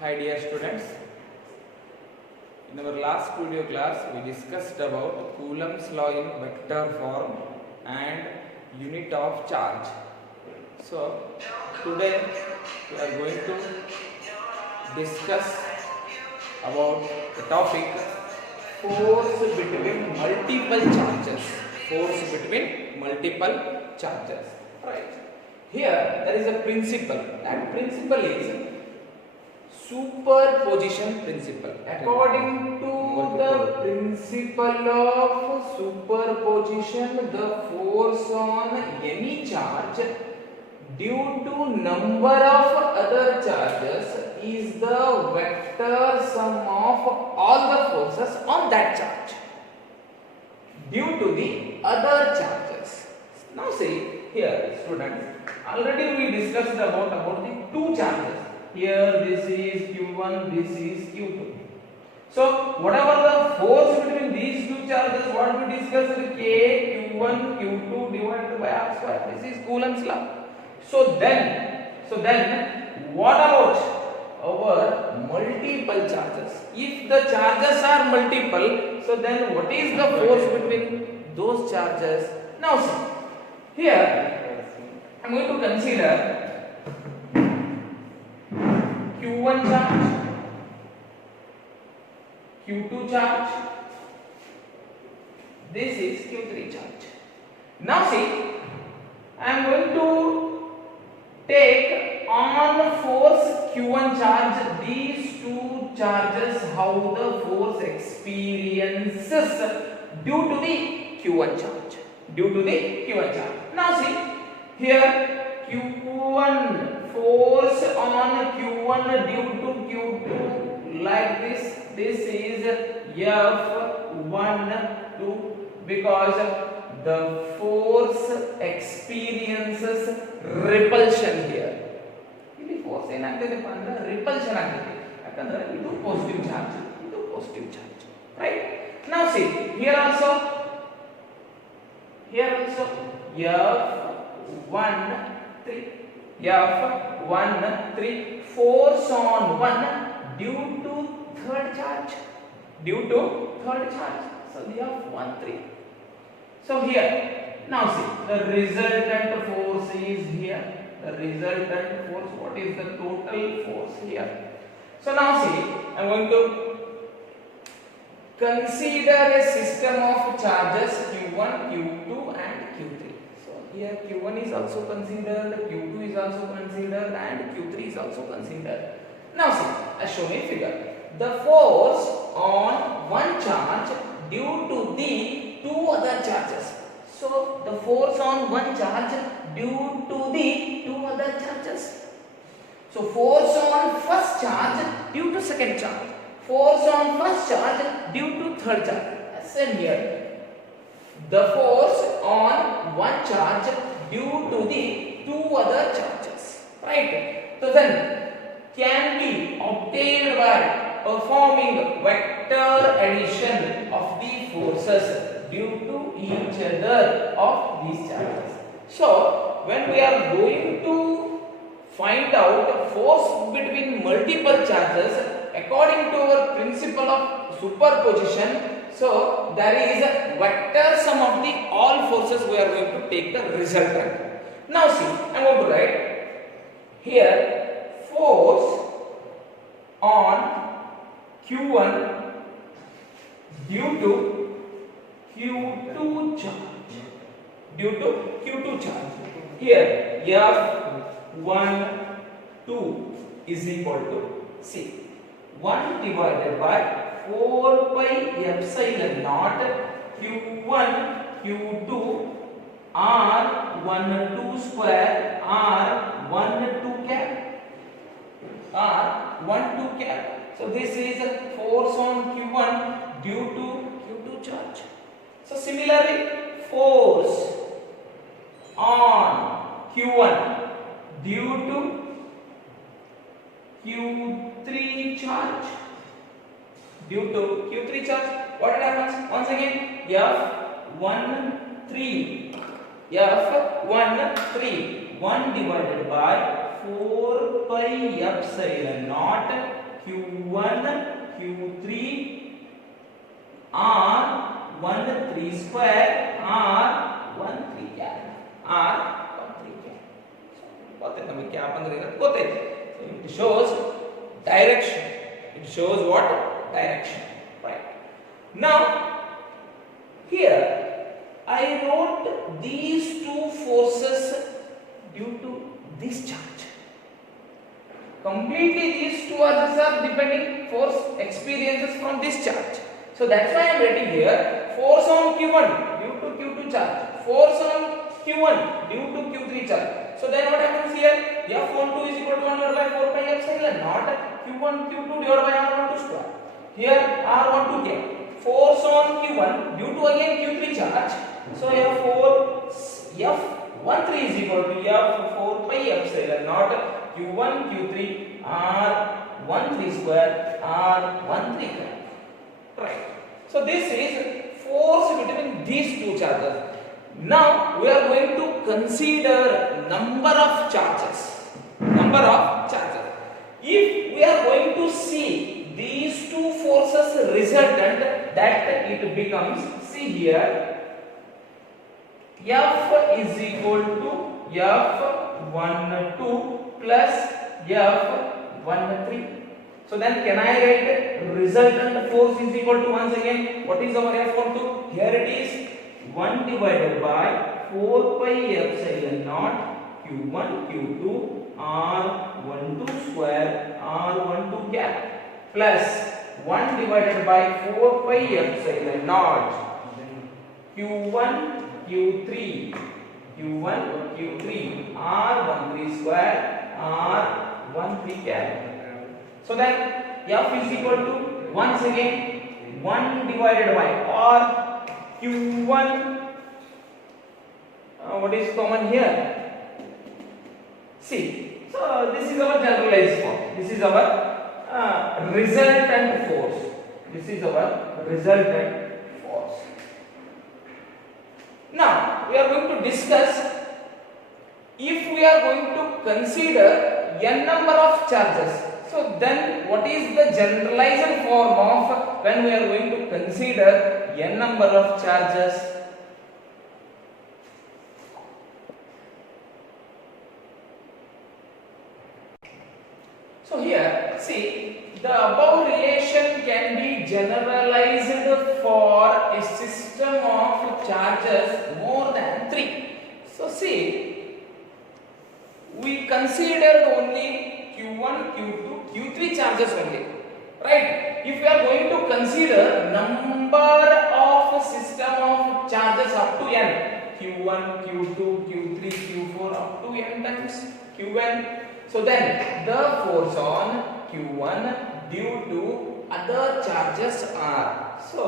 Hi dear students, in our last video class we discussed about Coulomb's law in vector form and unit of charge. So today we are going to discuss about the topic force between multiple charges. Force between multiple charges. Right. Here there is a principle. That principle is superposition principle. According to the principle of superposition, the force on any charge due to number of other charges is the vector sum of all the forces on that charge due to the other charges. Now see here students, already we discussed about the two charges. Here this is Q1, this is Q2. So whatever the force between these two charges, what we discussed, K, Q1, Q2 divided by R square. This is Coulomb's law. So then what about our multiple charges? If the charges are multiple, so then what is the force between those charges? Now see, here I am going to consider Q1 charge, Q2 charge, this is Q3 charge. Now see, I am going to take on force Q1 charge these two charges, how the force experiences due to the Q1 charge. Due to the Q1 charge. Now see, here Q1 force on Q1 due to Q2 like this. This is F1 2 because the force experiences repulsion here. This force enagide pandra repulsion agide. Yakandre idu positive charge, right? Now see, here also F1 3 force on 1 due to third charge. So we have 1 3. So here, now see, the resultant force is here. The resultant force, what is the total force here? So now see, I am going to consider a system of charges Q1, Q2 and Q3. So here Q1 is also considered, Q2 is also considered and Q3 is also considered. Now see, as shown in figure, the force on one charge due to the two other charges. So the force on one charge due to the two other charges. So force on first charge due to second charge. Force on first charge due to third charge. Same here. The force on one charge due to the two other charges. Right. So then can be obtained by performing vector addition of the forces due to each other of these charges. So when we are going to find out force between multiple charges according to our principle of superposition, so there is a vector sum of the all forces. We are going to take the resultant. Now see, I am going to write here force on Q1 due to Q2 charge. Here F1 2 is equal to see 1 divided by 4 pi epsilon naught Q1 Q2 R1 2 square R1 2 cap R1 2 cap. So this is a force on Q1 due to Q2 charge. So similarly, force on Q1 due to Q3 charge. What happens? Once again, F1 3 1 divided by 4 pi epsilon naught q1 q3 r 1 3 square r 1 3 cap r 1 3 cap. ಗೊತ್ತೈತೆ ನಮಗೆ cap ಅಂದ್ರೆ ಏನು ಗೊತ್ತೈತೆ. So it shows direction. It shows what? Direction. Right. Now here I wrote these two forces due to this charge. Completely these two others are depending force experiences from this charge. So that's why I am writing here force on q1 due to q2 charge, force on q1 due to q3 charge. So then what happens here? F12 is equal to 1 by 4 pi epsilon naught q1 q2 divided by r12 square. Here r12 came. Force on q1 due to again q3 charge. So F13 is equal to F4 pi epsilon naught q1 q3 r13 square r13 cap. Right. So this is force between these two charges. Now we are going to consider number of charges. Number of charges. If we are going to see these two forces resultant, that it becomes, see here, F is equal to F12 plus F13. So then can I write resultant force is equal to, once again, what is our F12? Here it is 1 divided by 4 pi epsilon naught q1 q2 r12 square r12 cap plus 1 divided by 4 pi epsilon naught q1 q3 r13 square r13 cap. So that F is equal to, once again, 1 divided by, or q1, what is common here? See, so this is our generalized form. This is our resultant force. This is our resultant force. Now we are going to discuss if we are going to consider n number of charges. So then what is the generalized form of when we are going to consider n number of charges? So here, see, the above relation can be generalized for a system of charges more than 3. So see, we considered only q1, q2, q3 charges only, right? If we are going to consider number of system of charges up to n, q1, q2, q3, q4 up to n times qn, so then the force on q1 due to other charges are, so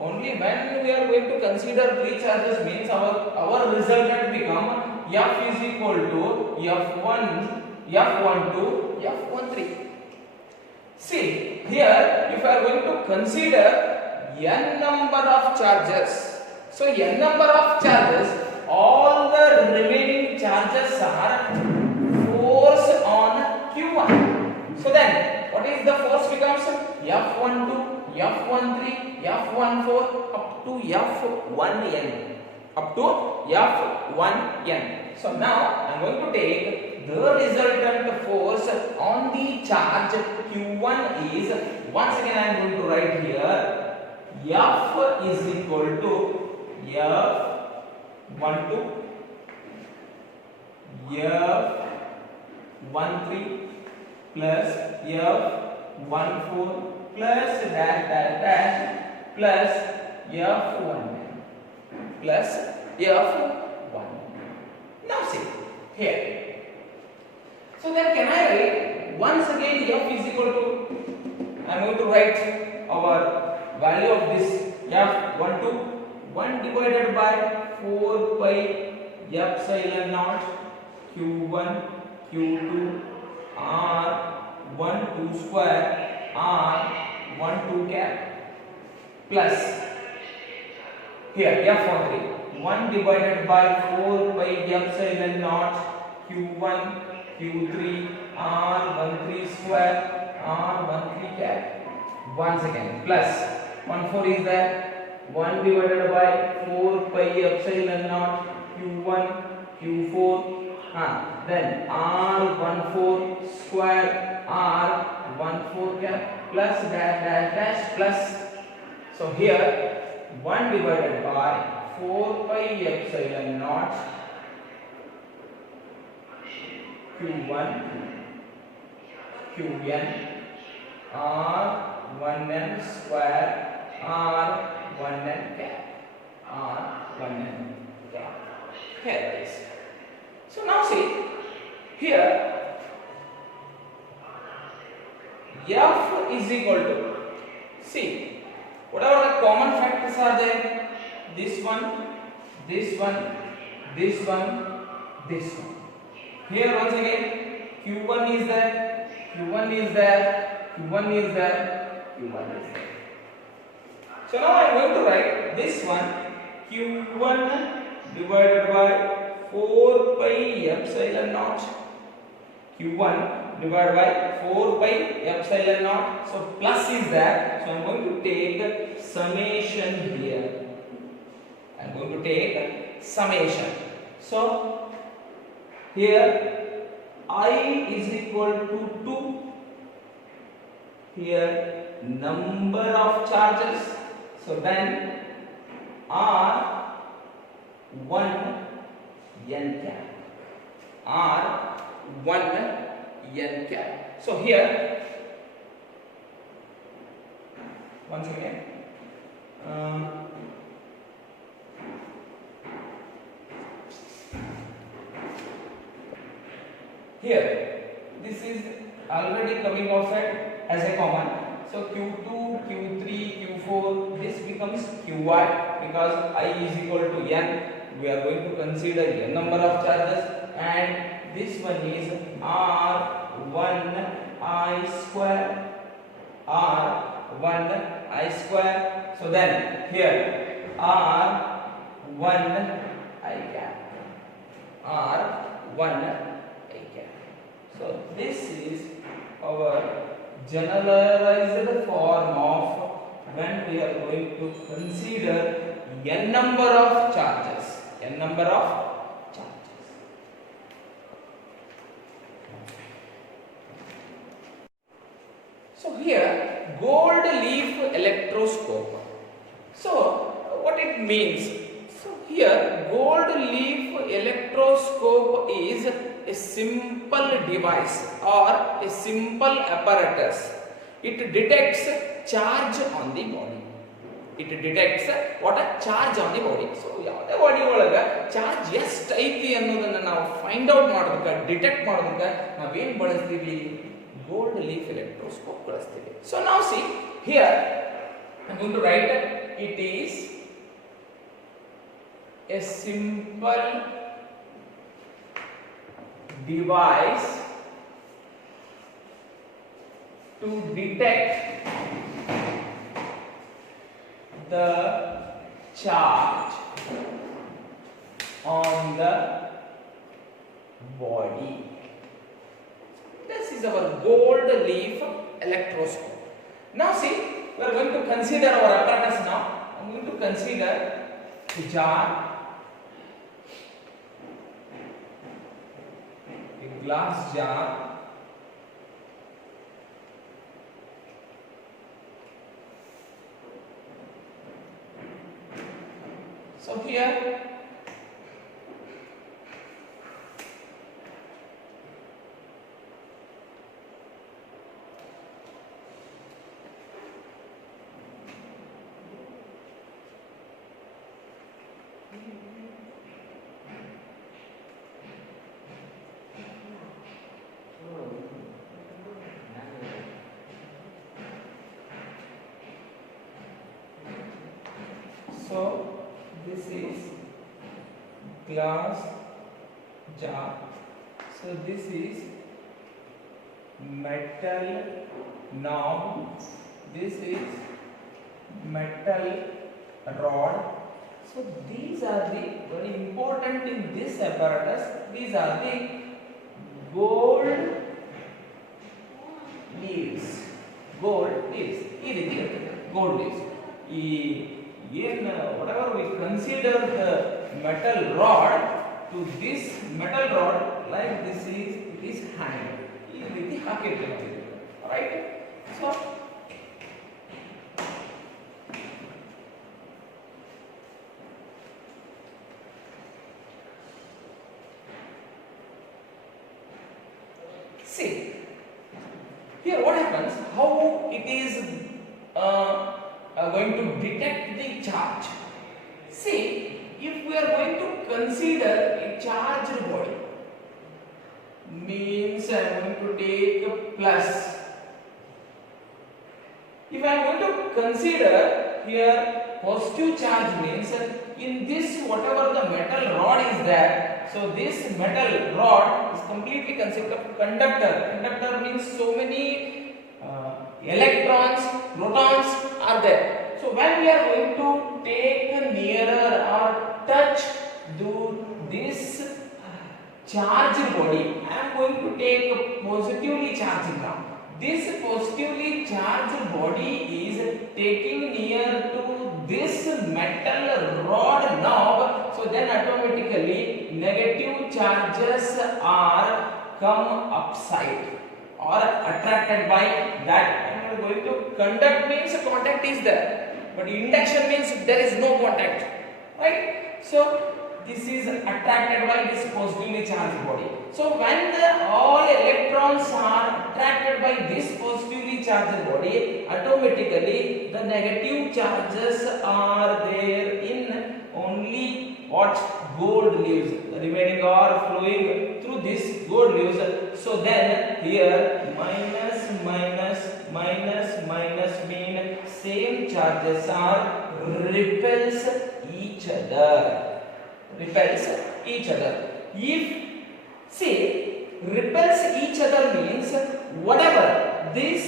only when we are going to consider 3 charges means our resultant become F is equal to F1, F12, F13. See, here if I are going to consider n number of charges, so n number of charges, all the remaining charges are force on q1. So then what is the force becomes? F12, F13, F14 up to F1n. Up to F1n. So now I am going to take the resultant force on the charge q1 is, once again I am going to write here, F is equal to F12, F13 plus F14 plus dash plus F1 plus F1. Now see here. So then can I write once again F is equal to, I am going to write our value of this F12, 1 divided by 4 pi epsilon naught q1 q2 r12 square r12 cap plus here F13, 1 divided by 4 pi epsilon naught q1 q3 r13 square r13 Once again plus 1 4 is there, 1 divided by 4 pi epsilon naught q1 q4, then r14 square r14 cap plus dash dash dash plus. So here 1 divided by 4 pi epsilon naught q1 qn r1n square r1n cap r1n cap. Here it is. So now see here f is equal to, see whatever the common factors are there, this one, this one, this one, this one. Here once again q1 is there, q1 is there, q1 is there, q1 is there. So now I am going to write this one q1 divided by 4 pi epsilon naught, q1 divided by 4 pi epsilon naught. So plus is there, so I am going to take summation here. I am going to take summation. So here I is equal to 2, here number of charges, so then r1 n cap, r1 n cap. So here once again here this is already coming outside as a common, so q2 q3 q4 this becomes qy, because I is equal to n, we are going to consider n number of charges, and this one is r1 I square, r1 I square. So then here r1 I cap, r1 I cap. So this is our generalized form of when we are going to consider n number of charges, n number of charges. So here gold leaf electroscope. So what it means? So here gold leaf electroscope is a simple device or a simple apparatus. It detects charge on the body. It detects what a charge on the body. So ಯಾವುದೇ body ಒಳಗೆ charge ಎಷ್ಟು ಐತಿ ಅನ್ನೋದನ್ನ ನಾವು find out ಮಾಡೋದಕ್ಕೆ, detect ಮಾಡೋದಕ್ಕೆ ನಾವು ಏನು ಬಳಸ್ತೀವಿ? ಗೋಲ್ಡ್ ಲೀಫ್ ಎಲೆಕ್ಟ್ರೋಸ್ಕೋಪ್ ಬಳಸ್ತೀವಿ. So now see here I am going to write it is a simple device to detect the charge on the body. This is our gold leaf electroscope. Now see, we are going to consider our apparatus now. I am going to consider a jar, a glass jar, so here so this is glass jar, so this is metal knob, this is metal rod. So these are the very important in this apparatus. These are the gold leaves. gold leaves. ಈ ರೀತಿ ಇರ್ತದೆ gold leaves. ಈ ಏನು whatever we consider the metal rod, to this metal rod like this is it is hanged. ಈ ರೀತಿ ಹಾಕಿರ್ತೀವಿ, right? So see here what happens, how it is going to detect the charge. See, if we are going to consider a charged body, means I am going to take a plus. If I am going to consider here positive charge, means in this whatever the metal rod is there, so this metal rod is completely consist of conductor. Conductor means so many electrons, protons are there. So when we are going to take nearer or touch this charged body, I am going to take positively charged now. This positively charged body is taking near to this metal rod knob, so then automatically negative charges are come upside or attracted by that. And we are going to conduct means contact is there, but induction means there is no contact, right? So this is attracted by this positively charged body. So when all electrons are attracted by this positively charged body, automatically the negative charges are there in only what gold leaves. The remaining are flowing through this gold leaves. So then here minus minus minus minus mean same charges are repels each other. Repels each other. If see repels each other means whatever this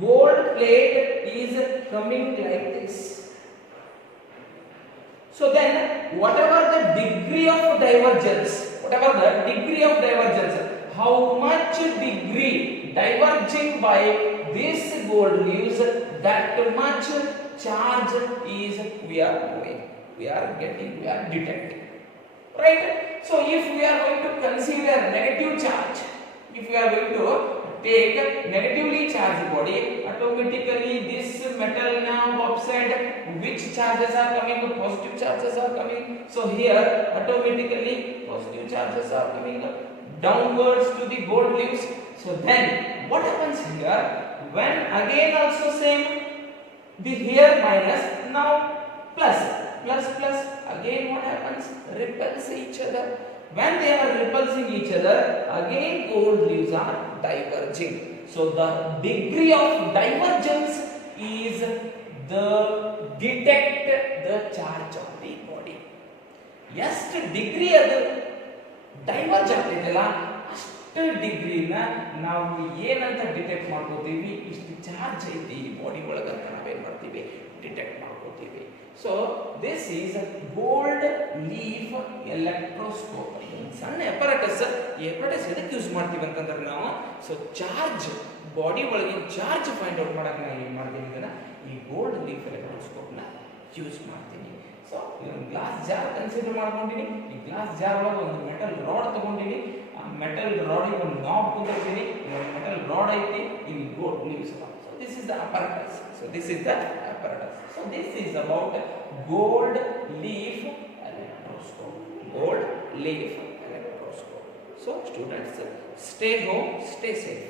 gold plate is coming like this, so then whatever the degree of divergence, how much degree diverging by this gold leaves, that much charge is we are moving, we are detecting, right? So if we are going to consider negative charge, if we are going to take negatively charged body, automatically this metal now upside, which charges are coming? Positive charges are coming. So here automatically positive charges are coming downwards to the gold leaves. So then what happens here? When again also same, the here minus, now plus, again what happens? Repels each other. When they are repulsing each other, again gold leaves are diverging. So the degree of divergence is the detect the charge of the body. ಎಷ್ಟು degree ಅದು diverge ಆಗ್ತೈತಲ್ಲ ಅಷ್ಟು ಡಿಗ್ರಿನ ನಾವು ಏನಂತ detect ಮಾಡ್ಕೋತೀವಿ, ಇಷ್ಟು charge ಐತಿ ಈ body ಒಳಗಂತ ನಾವೇನು ಮಾಡ್ತೀವಿ, ಡಿಟೆಕ್ಟ್ ಮಾಡ್ಕೋತೀವಿ. So this is gold leaf electroscope. ಸಣ್ಣ ಎಪರಟಸ್, ಈ ಎಪರಟಸ್ ಎದಕ್ಕೆ ಯೂಸ್ ಮಾಡ್ತೀವಿ ಅಂತಂದ್ರೆ ನಾವು ಸೊ ಚಾರ್ಜ್ ಬಾಡಿ ಒಳಗೆ ಚಾರ್ಜ್ ಫೈಂಡ್ ಔಟ್ ಮಾಡಕ್ಕೆ ನಾನು ಏನು ಮಾಡ್ತೀನಿ ಇದನ್ನು ಈ ಗೋಲ್ಡ್ ಲೀಫ್ ಎಲೆಕ್ಟ್ರೋಸ್ಕೋಪ್ನ ಯೂಸ್ ಮಾಡ್ತೀನಿ. ಸೊ ಇದೊಂದು ಗ್ಲಾಸ್ ಜಾರ್ ಕನ್ಸಿಡರ್ ಮಾಡ್ಕೊಂಡಿನಿ. ಈ ಗ್ಲಾಸ್ ಜಾರ್ ಒಳಗೆ ಒಂದು ಮೆಟಲ್ ರಾಡ್ ತಗೊಂಡಿನಿ. ಆ ಮೆಟಲ್ ರಾಡಿಗೆ ಒಂದು ನಾಬ್ ಕುಂದಿರ್ತೀನಿ. ಒಂದು ಮೆಟಲ್ ರಾಡ್ ಐತಿ, ಇಲ್ಲಿ gold leaves. So this is the ಅಪರಟಸ್. So this is the ಅಪರಟಸ್. So this is about gold leaf electroscope. Gold leaf electroscope. So students, stay home, stay safe.